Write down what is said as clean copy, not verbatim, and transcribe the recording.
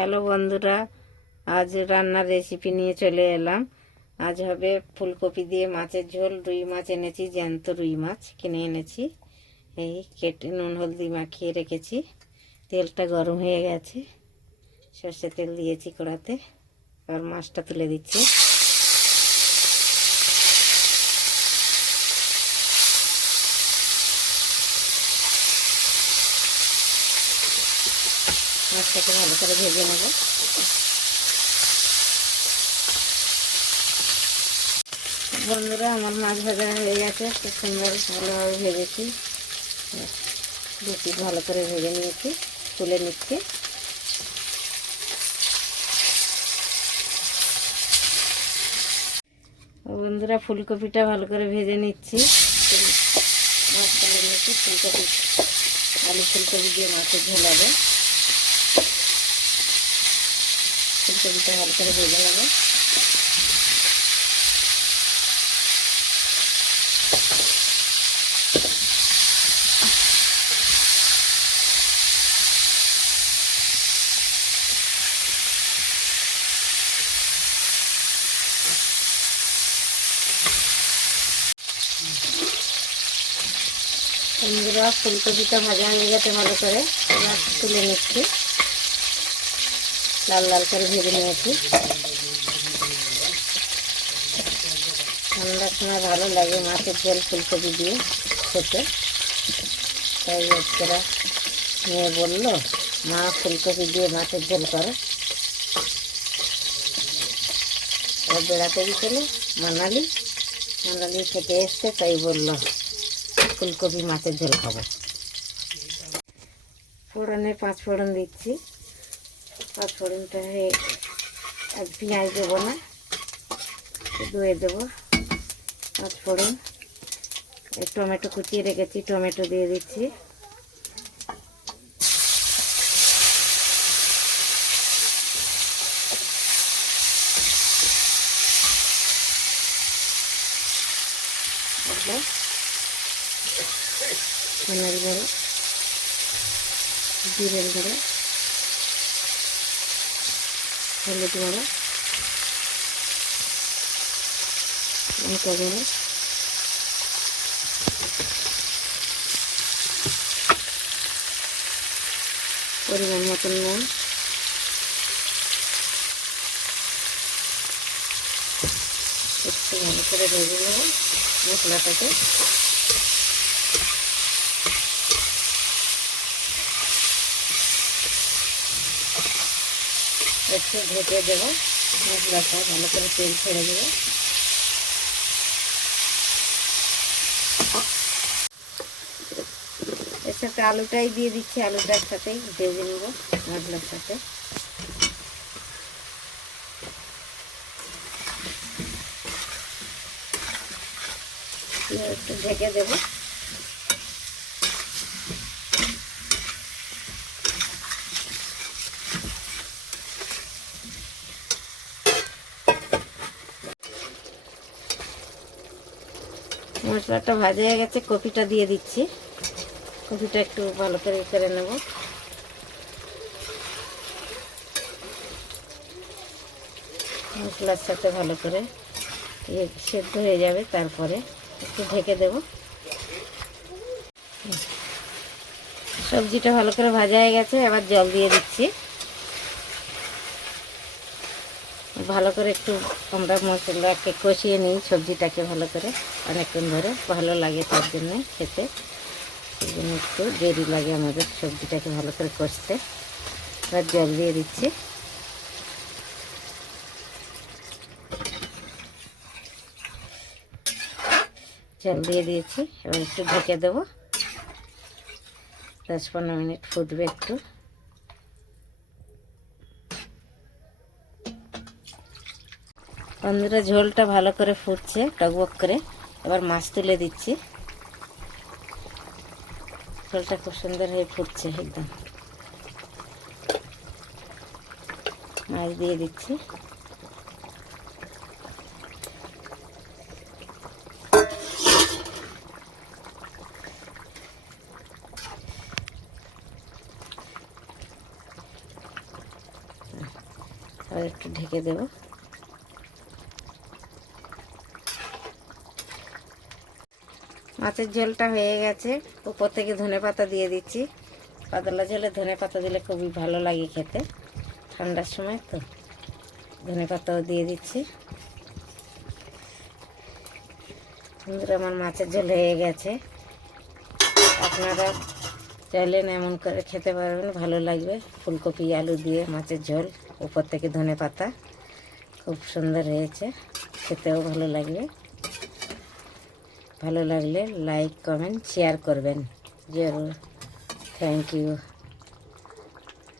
Hello বন্ধুরা, আজ রান্নার রেসিপি নিয়ে চলে এলাম। আজ হবে ফুলকপি দিয়ে মাছের ঝোল। রুই মাছ এনেছি, জ্যান্ত রুই মাছ কিনে এনেছি। এই কেটে নুন হলদি মাখিয়ে রেখেছি। তেলটা গরম হয়ে গেছে, সর্ষে তেল দিয়েছি কড়াতে। আর মাছটা তুলে দিচ্ছি। মাছটাকে ভালো করে ভেজে নেব। বন্ধুরা, আমার মাছ ভাজা হয়ে গেছে, খুব সুন্দর ভালোভাবে ভেজেছি। বেশি ভালো করে ভেজে নিয়েছি, তুলে নিচ্ছি। বন্ধুরা, ফুলকপিটা ভালো করে ভেজে নিচ্ছি। মাছ তুলে নিচ্ছি। ফুলকপি, আলু ফুলকপি দিয়ে মাছের ঝোল হবে। ফুলকপিটা ভালো করে ভেজে নেব। বন্ধুরা, ফুলকপিটা ভাজা হয়ে গেছে ভালো করে, এবার তুলে নিচ্ছি। লাল লাল করে ভেজে নিয়েছি। ঠান্ডার সময় ভালো লাগে মাছের ঝোল ফুলকপি দিয়ে খেতে। তাই বাচ্চারা মেয়ে বললো, মা ফুলকপি দিয়ে মাছের ঝোল করো। আর বেড়াতে গেছিল মানালি খেতে এসছে, তাই বললো ফুলকপি মাছের ঝোল খাবো। ফোড়নে 5 ফোড়ন দিচ্ছি। 5 ফোড়নটা হয়ে আর পেঁয়াজ দেবো না, ধুয়ে দেবো। 5 ফোড়ন, টমেটো কুচিয়ে রেখেছি, টমেটো দিয়ে দিচ্ছি। ধনের গুঁড়ো, জিরের গুঁড়ো, হলুদ গুঁড়ো, লঙ্কা গুঁড়ো, পরিমাণ মতন নুন, একটু ভালো করে ভেজে নেব মশলাটাকে। একটু ঢেকে দেবো, মশলাটা ভালো করে তেল ছেড়ে দেবো। এর সাথে আলুটাই দিয়ে দিচ্ছি, আলুটার সাথেই ভেজে নেব মশলার সাথে। একটু ঢেকে দেবো। মশলাটা ভাজা হয়ে গেছে, কপিটা দিয়ে দিচ্ছি। কপিটা একটু ভালো করে নেব। মশলার সাথে ভালো করে সেদ্ধ হয়ে যাবে, তারপরে একটু ঢেকে দেব। সবজিটা ভালো করে ভাজা হয়ে গেছে, এবার জল দিয়ে দিচ্ছি। ভালো করে একটু আমরা মশলাকে কষিয়ে নিই, সবজিটাকে ভালো করে অনেকক্ষণ ধরে, ভালো লাগে তার জন্যে খেতে। সেই জন্য একটু দেরি লাগে আমাদের সবজিটাকে ভালো করে কষতে। এবার জল দিয়ে দিচ্ছি। জল দিয়ে দিয়েছি, এবার একটু ঢেকে দেবো। 10-15 মিনিট ফুটবে একটু। বন্ধুরা, ঝোলটা ভালো করে ফুটছে টকবক করে। এবার মাছ তুলে দিচ্ছি। ঝোলটা খুব সুন্দর হয়ে ফুটছে একদম। মাছ দিয়ে দিচ্ছি। আর একটু ঢেকে দেব। মাছের ঝোলটা হয়ে গেছে, উপর থেকে ধনেপাতা দিয়ে দিচ্ছি। পাতলা ঝোলে ধনেপাতা দিলে খুবই ভালো লাগে খেতে, ঠান্ডার সময় তো ধনেপাতাও দিয়ে দিচ্ছি। বন্ধুরা, আমার মাছের ঝোল হয়ে গেছে। আপনারা চাইলেন এমন করে খেতে পারবেন, ভালো লাগবে। ফুলকপি আলু দিয়ে মাছের ঝোল, উপর থেকে ধনেপাতা, খুব সুন্দর হয়েছে, খেতেও ভালো লাগবে। ভালো লাগলে লাইক কমেন্ট শেয়ার করবেন জরুর। Thank you.